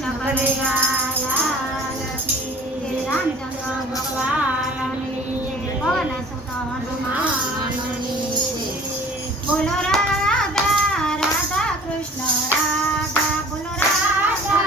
કૃષ્ણ કનૈયા લાલ કી જય. રામચંદ્ર ભગવાનની જય. પવન સુત હનુમાનની જય. બોલો રાધા રાધા કૃષ્ણ રાધા. બોલો રાધા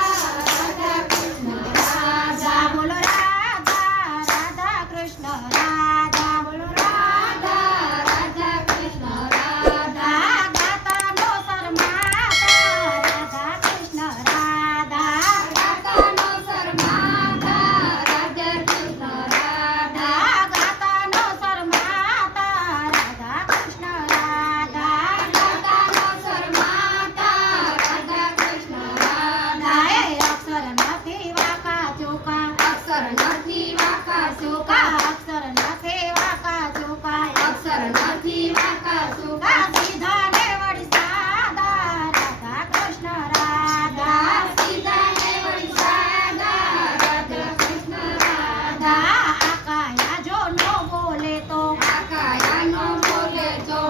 રાધા કૃષ્ણ રાધા. બોલો રાધા રાધા કૃષ્ણ રાધા. બોલો રાધા રાધા કૃષ્ણ રાધા. ગાતા નો શરમાતા રાધા કૃષ્ણ રાધા. ગાતા નો શરમાતા રાધા કૃષ્ણ રાધા. ગાતા નો શરમાતા રાધા કૃષ્ણ રાધા. ગાતા નો શરમાતા રાધા કૃષ્ણ રાધા. એ અક્ષર નથી વાંકા ચોકા. અક્ષર નથી વાંકા ચોકા. અક્ષર નથી વાંકા ચોકા. અક્ષર નથી વાંકા ચોકા. સીધા ને વળી સાદા રાધા કૃષ્ણ રાધા. સીધા ને વળી સાદા રાધા કૃષ્ણ રાધા. આકાયા જો નો બોલે તો. આકાયા નો બોલે તો.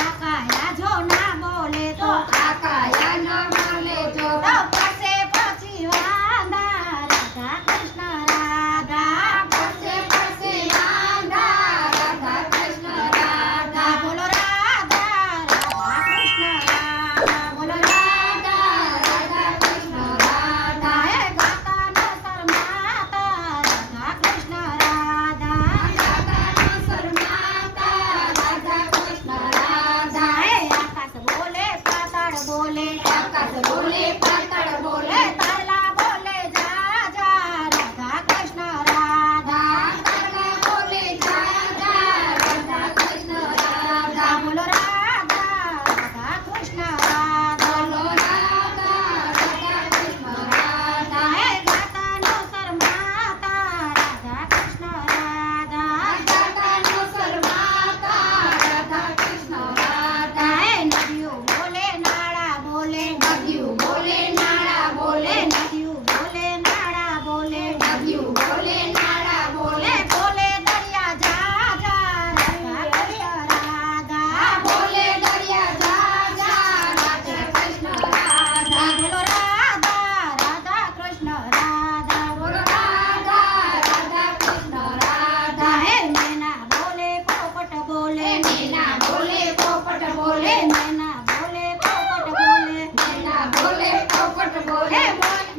આકાયા જો ના બોલે તો. આકાયા ન બોલે તો. પાસે પછી વાંદા રાધા કૃષ્ણ રાધા. પાસે પછી વાંદા રાધા કૃષ્ણ રાધા. બોલો રાધા રાધા કૃષ્ણ રાધા. બોલો રાધા રાધા કૃષ્ણ રાધા. એ ગાતા નો શરમાતા રાધા કૃષ્ણ રાધા. ગાતા નો શરમાતા રાધા કૃષ્ણ રાધા. એ આકાશ બોલે પાતાળ બોલે. આકાશ બોલે પાતાળ બોલે. તારલા બોલે જા જા રાધા કૃષ્ણ રાધા. તારલા બોલે જા જા રાધા કૃષ્ણ રાધા. બોલો રાધા રાધા કૃષ્ણ રાધા. બોલો રાધા રાધા કૃષ્ણ રાધા. એ ગાતા નો શરમાતા રાધા કૃષ્ણ રાધા. ગાતા નો શરમાતા રાધા કૃષ્ણ રાધા. એ નદીઓ બોલે નાળા બોલે. નદીઓ બોલે નાળા બોલે. નદીઓ બોલે નાળા બોલે. નદીઓ બોલે નાળા બોલે. બોલે દરિયા જા જા રાધા કૃષ્ણ રાધા. બોલે દરિયા જા જા રાધા કૃષ્ણ રાધા. બોલો રાધા રાધા કૃષ્ણ રાધા. બોલો રાધા રાધા કૃષ્ણ રાધા. હે મેના બોલે પોપટ બોલે. મેના બોલે પોપટ બોલે. મેના બોલે પોપટ બોલે. મેના બોલે પોપટ બોલે.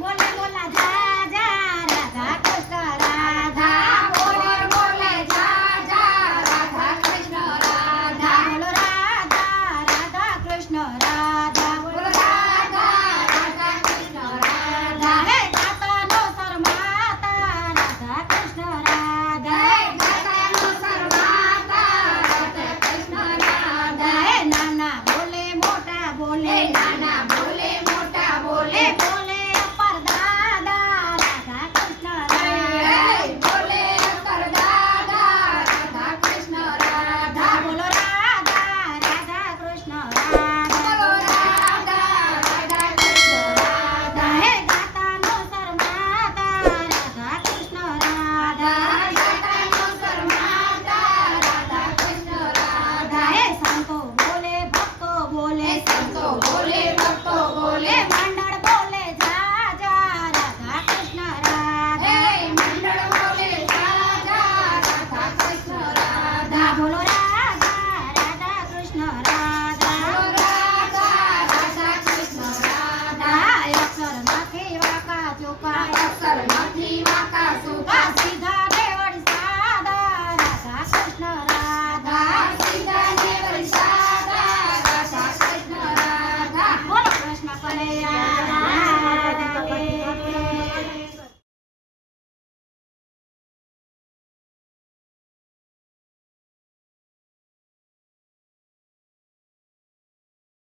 બોલે બોલા જા જા રાધા કૃષ્ણ રાધા. બોલે બોલે જા જા રાધા કૃષ્ણ રાધા. બોલો રાધા રાધા કૃષ્ણ રાધા. બોલો રાધા રાધા કૃષ્ણ રાધા. હે ગાતા નો શરમાતા રાધા કૃષ્ણ રાધા. ગાતા નો શરમાતા રાધા કૃષ્ણ રાધા. હે નાના બોલે મોટા બોલે. નાના બોલે મોટા બોલે. બોલે અપર દાદા રાધા કૃષ્ણ રાધા. બોલે અપર દાદા રાધા કૃષ્ણ રાધા. બોલો રાધા રાધા કૃષ્ણ રાધા. બોલો રાધા રાધા કૃષ્ણ રાધા. હે ગાતા નો શરમાતા રાધા કૃષ્ણ રાધા. ગાતા નો શરમાતા રાધા કૃષ્ણ રાધા. હે સંતો બોલે ભક્તો બોલે. સંતો બોલે ભક્તો બોલે. મંડળ બોલે જા જા રાધા કૃષ્ણ રાધા. હે મંડળ બોલે જા જા રાધા કૃષ્ણ રાધા. બોલો રાધા રાધા કૃષ્ણ રાધા. બોલો રાધા રાધા કૃષ્ણ રાધા. અક્ષર નથી વાંકા ચોકા. અક્ષર નથી